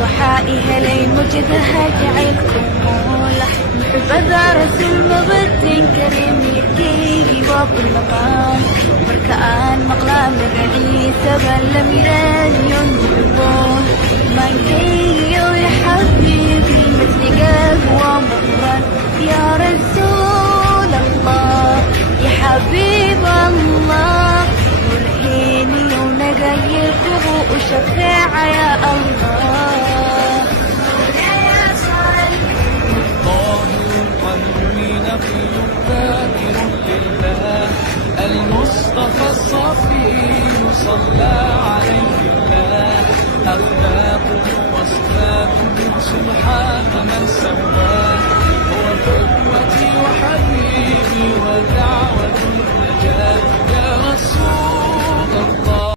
ضحائها لين وجدها جعلكم مولح. محبذا رسول مبدين كريم يحكي باب المقام مركان مقلام لقعيسى بل ميلان ينجبون ما يكيو يا حبيبي مسلقاك ومغران يا رسول الله يا حبيب الله والحين ونقيك وشفاعة يا الله. المصطفى الصفي صلى عليه الله أخلاقه وصفاته سبحان من سواه